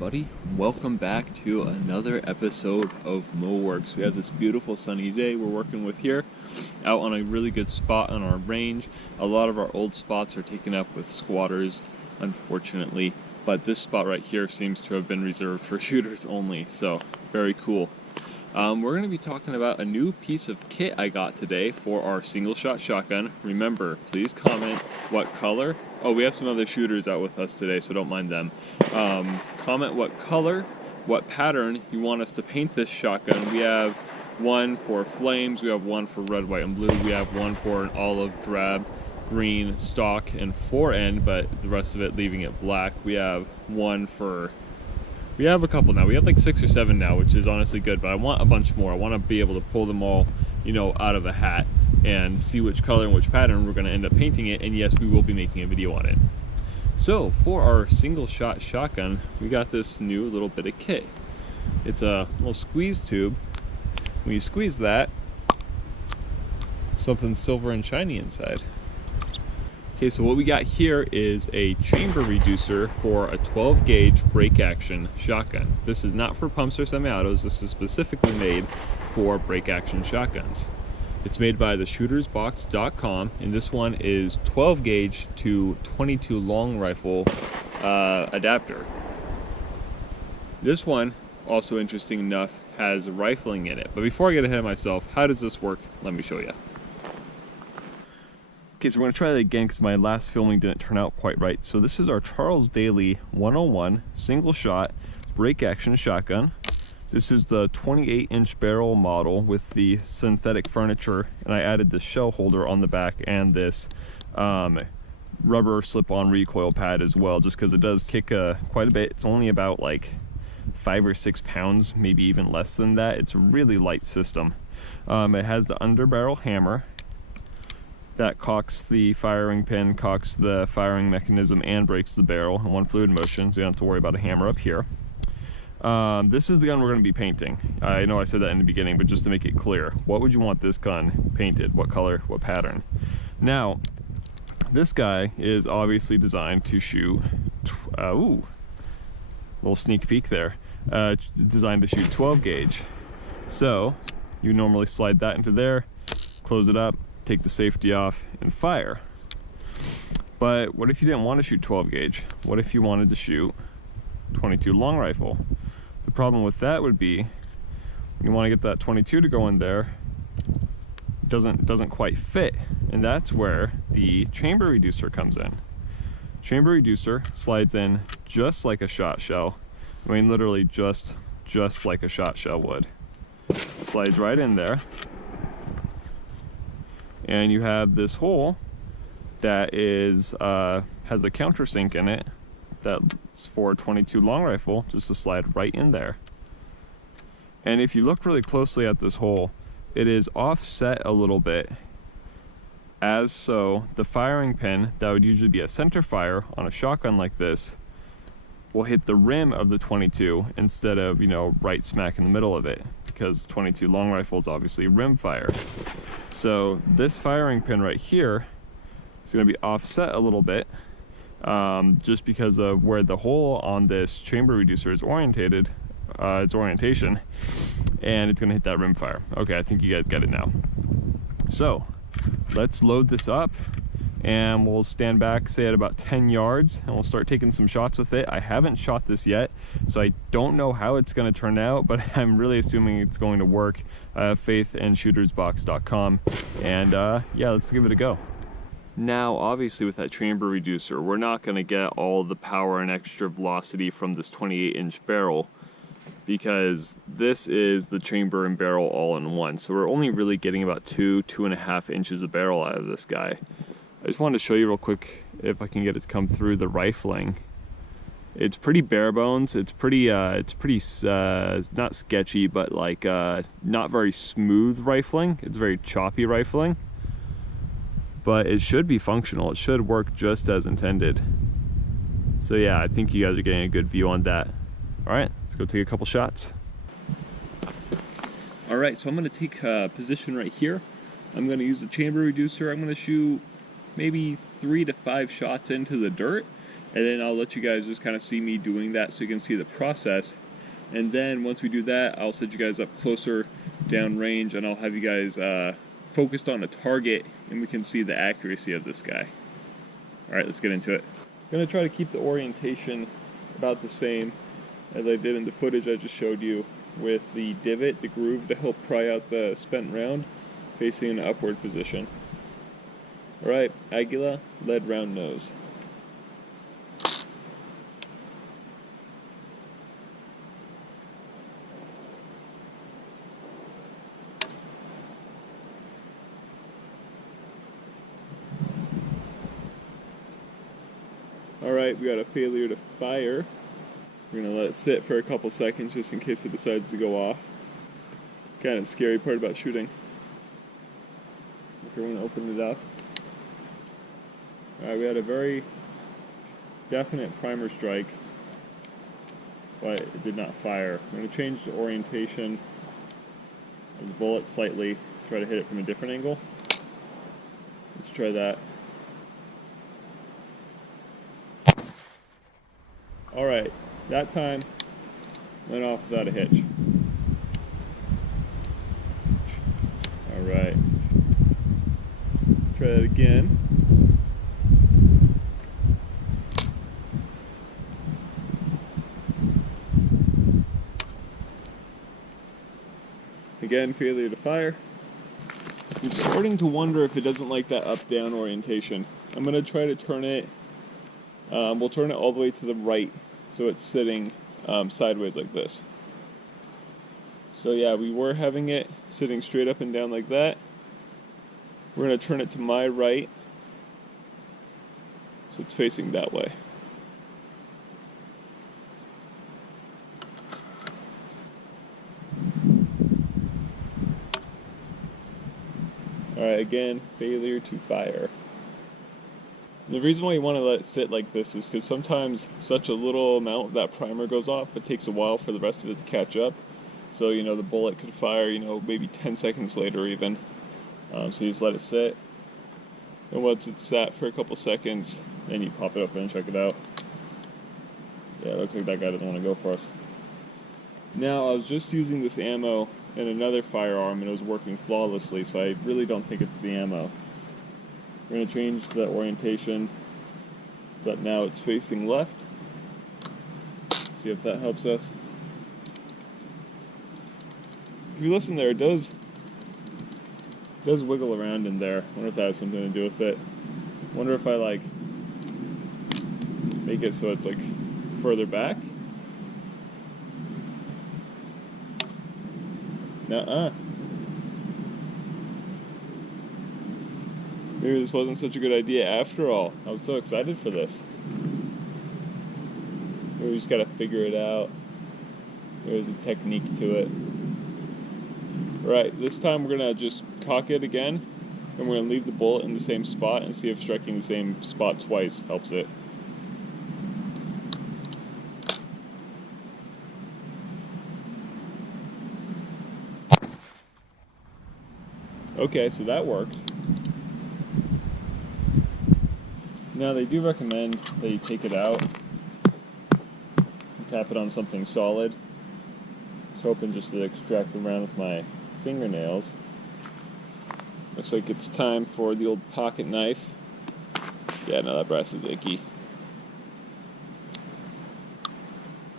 everybody, welcome back to another episode of Moworks. We have this beautiful sunny day we're working with here, out on a really good spot on our range. A lot of our old spots are taken up with squatters, unfortunately, but this spot right here seems to have been reserved for shooters only, so very cool. We're going to be talking about a new piece of kit I got today for our single shot shotgun. Remember, please comment what color. Oh, we have some other shooters out with us today, so don't mind them. Comment what color, what pattern you want us to paint this shotgun. We have one for flames, we have one for red, white, and blue, we have one for an olive, drab, green, stock, and fore-end, but the rest of it leaving it black. We have one for... We have a couple now. We have like 6 or 7 now, which is honestly good, but I want a bunch more. I want to be able to pull them all, out of a hat and see which color and which pattern we're going to end up painting it, and yes, we will be making a video on it. So, for our single shot shotgun, we got this new little bit of kit. It's a little squeeze tube. When you squeeze that, something silver and shiny inside. Okay, so what we got here is a chamber reducer for a 12 gauge break action shotgun. This is not for pumps or semi-autos, this is specifically made for break action shotguns. It's made by the shootersbox.com, and this one is 12 gauge to 22 long rifle adapter. This one, also interesting enough, has rifling in it. But before I get ahead of myself, how does this work? Let me show you. Okay, so we're going to try that again because my last filming didn't turn out quite right. So this is our Charles Daly 101 single shot break action shotgun. This is the 28-inch barrel model with the synthetic furniture, and I added this shell holder on the back and this rubber slip-on recoil pad as well, just because it does kick quite a bit. It's only about like 5 or 6 pounds, maybe even less than that. It's a really light system. It has the underbarrel hammer that cocks the firing pin, cocks the firing mechanism, and breaks the barrel in one fluid motion, so you don't have to worry about a hammer up here. This is the gun we're going to be painting. I know I said that in the beginning, but just to make it clear, what would you want this gun painted? What color? What pattern? Now, this guy is obviously designed to shoot, little sneak peek there, designed to shoot 12 gauge. So, you normally slide that into there, close it up, take the safety off, and fire. But what if you didn't want to shoot 12 gauge? What if you wanted to shoot 22 long rifle? The problem with that would be, when you want to get that 22 to go in there, it doesn't quite fit, and that's where the chamber reducer comes in. Chamber reducer slides in just like a shot shell. I mean, literally just like a shot shell would. Slides right in there, and you have this hole that is has a countersink in it that's for 22 long rifle, just to slide right in there. And if you look really closely at this hole, it is offset a little bit, as so the firing pin that would usually be a center fire on a shotgun like this will hit the rim of the 22 instead of, right smack in the middle of it, because 22 long rifle is obviously rim fire. So this firing pin right here is going to be offset a little bit, just because of where the hole on this chamber reducer is orientated, its orientation, and it's going to hit that rim fire. Okay, I think you guys get it now. So let's load this up, and we'll stand back, say at about 10 yards, and we'll start taking some shots with it. I haven't shot this yet, so I don't know how it's going to turn out, but I'm really assuming it's going to work. I have faith in shootersbox.com, and yeah, let's give it a go. Now, obviously with that chamber reducer, we're not going to get all the power and extra velocity from this 28-inch barrel, because this is the chamber and barrel all in one. So we're only really getting about 2.5 inches of barrel out of this guy. I just wanted to show you real quick if I can get it to come through the rifling. It's pretty bare bones. It's pretty not sketchy, but like not very smooth rifling. It's very choppy rifling. But it should be functional. It should work just as intended. So yeah, I think you guys are getting a good view on that. All right, let's go take a couple shots. All right, so I'm gonna take a position right here. I'm gonna use the chamber reducer. I'm gonna shoot maybe 3 to 5 shots into the dirt, And then I'll let you guys just kind of see me doing that so you can see the process. And then once we do that, I'll set you guys up closer down range, and I'll have you guys focused on a target, and we can see the accuracy of this guy. Alright, let's get into it. I'm going to try to keep the orientation about the same as I did in the footage I just showed you, with the divot, the groove, to help pry out the spent round, facing in an upward position. Alright, Aguila, lead round nose. Alright, we got a failure to fire. We're going to let it sit for a couple seconds just in case it decides to go off. Kind of the scary part about shooting. If you want to open it up. Alright, we had a very definite primer strike, but it did not fire. I'm going to change the orientation of the bullet slightly, try to hit it from a different angle. Let's try that. Alright, that time went off without a hitch. Alright, try that again. Again, failure to fire. I'm starting to wonder if it doesn't like that up-down orientation. I'm going to try to turn it, we'll turn it all the way to the right so it's sitting sideways like this. So yeah, we were having it sitting straight up and down like that. We're going to turn it to my right so it's facing that way. Alright, again, failure to fire. The reason why you want to let it sit like this is because sometimes such a little amount of that primer goes off, it takes a while for the rest of it to catch up. So, you know, the bullet could fire, you know, maybe 10 seconds later even. So you just let it sit. And once it's sat for a couple seconds, then you pop it open and check it out. Yeah, it looks like that guy doesn't want to go for us. Now, I was just using this ammo in another firearm and it was working flawlessly, so I really don't think it's the ammo. We're going to change the orientation so that now it's facing left. See if that helps us. If you listen there, it does wiggle around in there. I wonder if that has something to do with it. I wonder if I like make it so it's like further back. Nuh-uh. Maybe this wasn't such a good idea after all. I was so excited for this. Maybe we just gotta figure it out. There's a technique to it. Right, this time we're gonna just cock it again, and we're gonna leave the bullet in the same spot and see if striking the same spot twice helps it. Okay, so that worked. Now they do recommend that you take it out and tap it on something solid. I was hoping just to extract the round with my fingernails. Looks like it's time for the old pocket knife. Yeah, no, that brass is icky.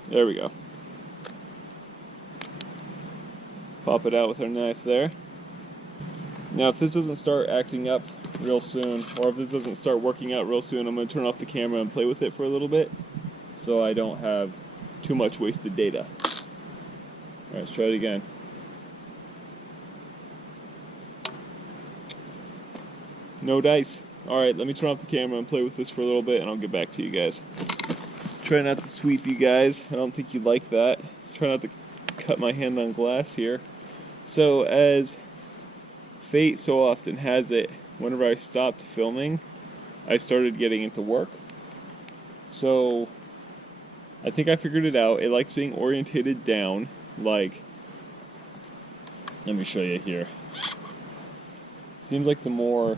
There we go. Pop it out with our knife there. Now if this doesn't start acting up real soon, or if this doesn't start working out real soon, I'm going to turn off the camera and play with it for a little bit so I don't have too much wasted data. Alright, let's try it again. No dice. Alright, let me turn off the camera and play with this for a little bit and I'll get back to you guys. Try not to sweep, you guys. I don't think you like that. Try not to cut my hand on glass here. So as fate so often has it, whenever I stopped filming, I started getting into work. So I think I figured it out. It likes being orientated down, like, let me show you here. Seems like the more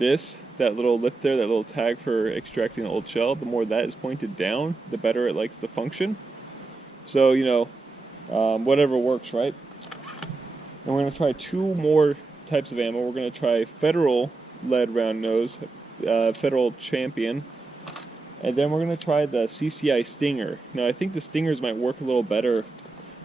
that little lip there, that little tag for extracting the old shell, the more that is pointed down, the better it likes to function. So, you know, whatever works, right? And we're going to try 2 more types of ammo. We're going to try Federal lead round nose, Federal Champion, and then we're going to try the CCI Stinger. Now, I think the Stingers might work a little better.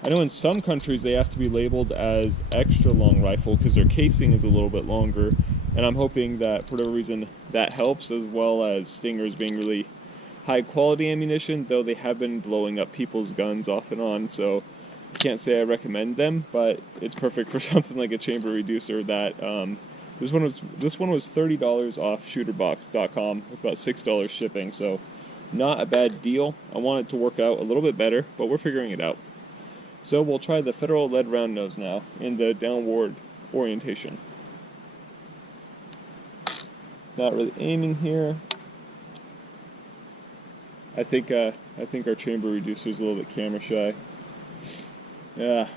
I know in some countries they have to be labeled as extra long rifle because their casing is a little bit longer, and I'm hoping that for whatever reason that helps, as well as Stingers being really high quality ammunition, though they have been blowing up people's guns off and on, so I can't say I recommend them, but it's perfect for something like a chamber reducer. That this one was $30 off shooterbox.com with about $6 shipping, so not a bad deal. I want it to work out a little bit better, but we're figuring it out. So we'll try the Federal lead round nose now in the downward orientation. Not really aiming here. I think our chamber reducer is a little bit camera shy. Yeah.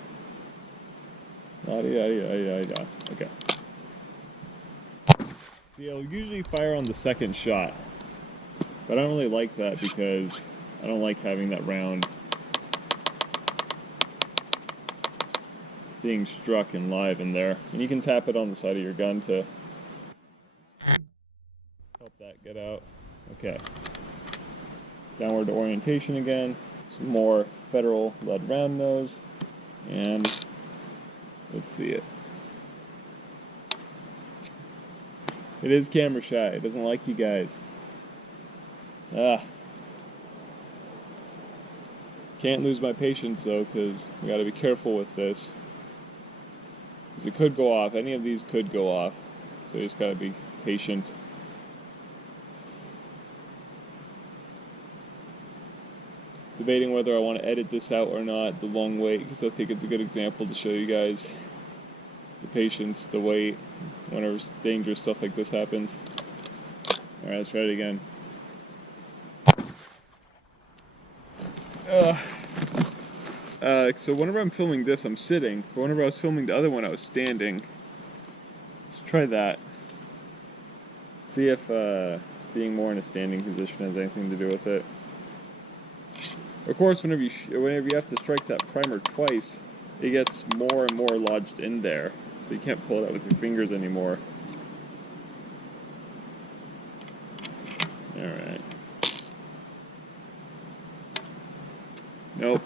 Okay. See, I'll usually fire on the second shot, but I don't really like that because I don't like having that round being struck and live in there. And you can tap it on the side of your gun to help that get out. Okay. Downward orientation again. Some more Federal lead round nose. And let's see it. It is camera shy. It doesn't like you guys. Can't lose my patience though, because we got to be careful with this. Because it could go off. Any of these could go off. So you just got to be patient. Debating whether I want to edit this out or not, the long wait, because I think it's a good example to show you guys the patience, the wait, whenever dangerous stuff like this happens. Alright, let's try it again. So whenever I'm filming this, I'm sitting, but whenever I was filming the other one, I was standing. Let's try that. See if being more in a standing position has anything to do with it. Of course, whenever you have to strike that primer twice, it gets more and more lodged in there, so you can't pull it out with your fingers anymore. Alright. Nope.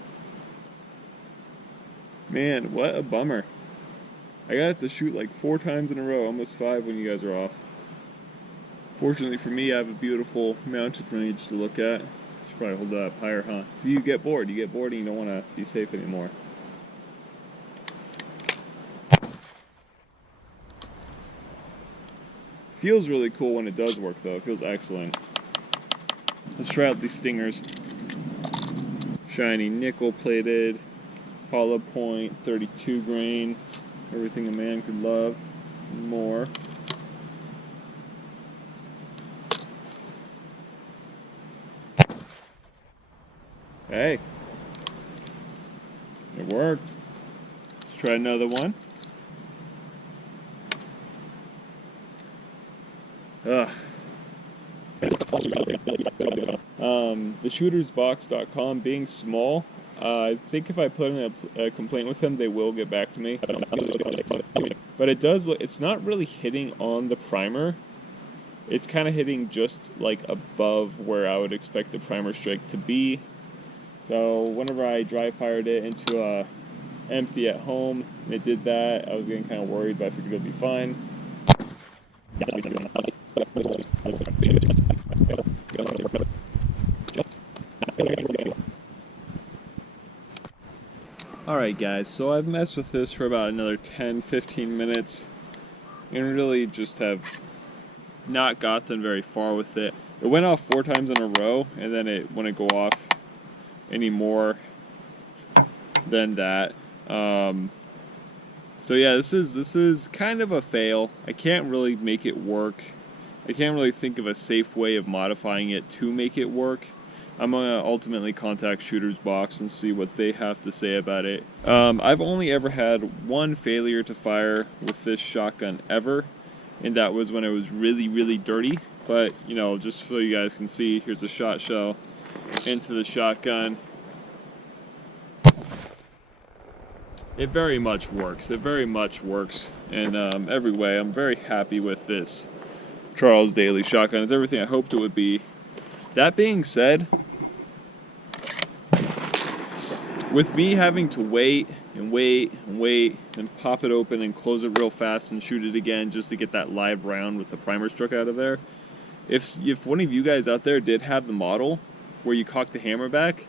Man, what a bummer. I got to shoot like 4 times in a row, almost 5 when you guys are off. Fortunately for me, I have a beautiful mounted range to look at. Should probably hold that up higher, huh? So you get bored and you don't want to be safe anymore. Feels really cool when it does work though, it feels excellent. Let's try out these Stingers. Shiny nickel plated, hollow point, 32 grain, everything a man could love, and more. Hey, it worked. Let's try another one. TheShootersBox.com being small, I think if I put in a complaint with them, they will get back to me. But it does look, it's not really hitting on the primer. It's kind of hitting just like above where I would expect the primer strike to be. So whenever I dry fired it into a empty at home, and it did that, I was getting kind of worried, but I figured it'd be fine. Alright guys, so I've messed with this for about another 10-15 minutes and really just have not gotten very far with it. It went off 4 times in a row, and then it wouldn't go off any more than that. So yeah, this is kind of a fail. I can't really make it work. I can't really think of a safe way of modifying it to make it work. I'm gonna ultimately contact Shooter's Box and see what they have to say about it. I've only ever had one failure to fire with this shotgun ever, and that was when it was really, really dirty. But, you know, just so you guys can see, here's a shot shell into the shotgun. It very much works. It very much works in every way. I'm very happy with this Charles Daly shotgun. It's everything I hoped it would be. That being said, with me having to wait and wait and wait and pop it open and close it real fast and shoot it again just to get that live round with the primer struck out of there, if one of you guys out there did have the model where you cock the hammer back,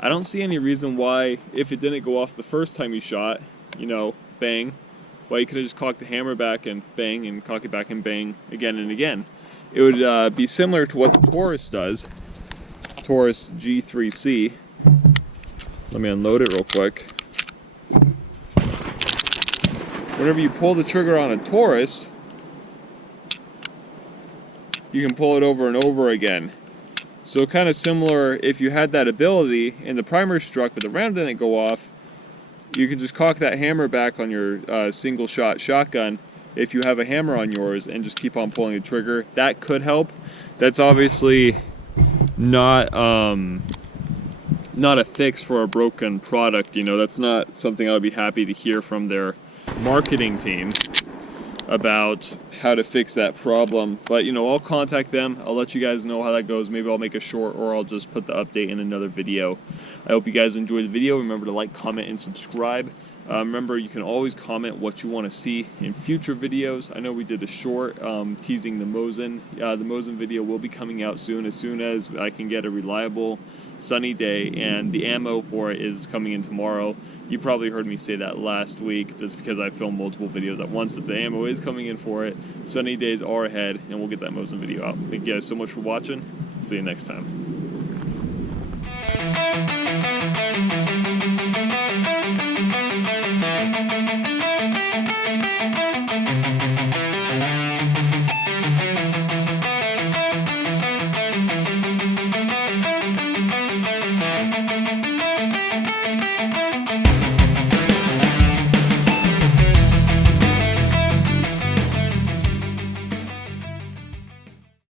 I don't see any reason why, if it didn't go off the first time you shot, you know, bang, why you could have just cocked the hammer back and bang and cock it back and bang again and again. It would be similar to what the Taurus does. Taurus G3C. Let me unload it real quick. Whenever you pull the trigger on a Taurus, you can pull it over and over again. So kind of similar, if you had that ability and the primer struck but the round didn't go off, you could just cock that hammer back on your single shot shotgun if you have a hammer on yours and just keep on pulling the trigger. That could help. That's obviously not a fix for a broken product. You know, that's not something I would be happy to hear from their marketing team about how to fix that problem. But, you know, I'll contact them. I'll let you guys know how that goes. Maybe I'll make a short, or I'll just put the update in another video. I hope you guys enjoyed the video. Remember to like, comment, and subscribe. Remember, you can always comment what you want to see in future videos. I know we did a short teasing the Mosin. The Mosin video will be coming out soon as I can get a reliable sunny day, and the ammo for it is coming in tomorrow. You probably heard me say that last week just because I filmed multiple videos at once, but the ammo is coming in for it. Sunny days are ahead, and we'll get that Mosin video out. Thank you guys so much for watching. See you next time.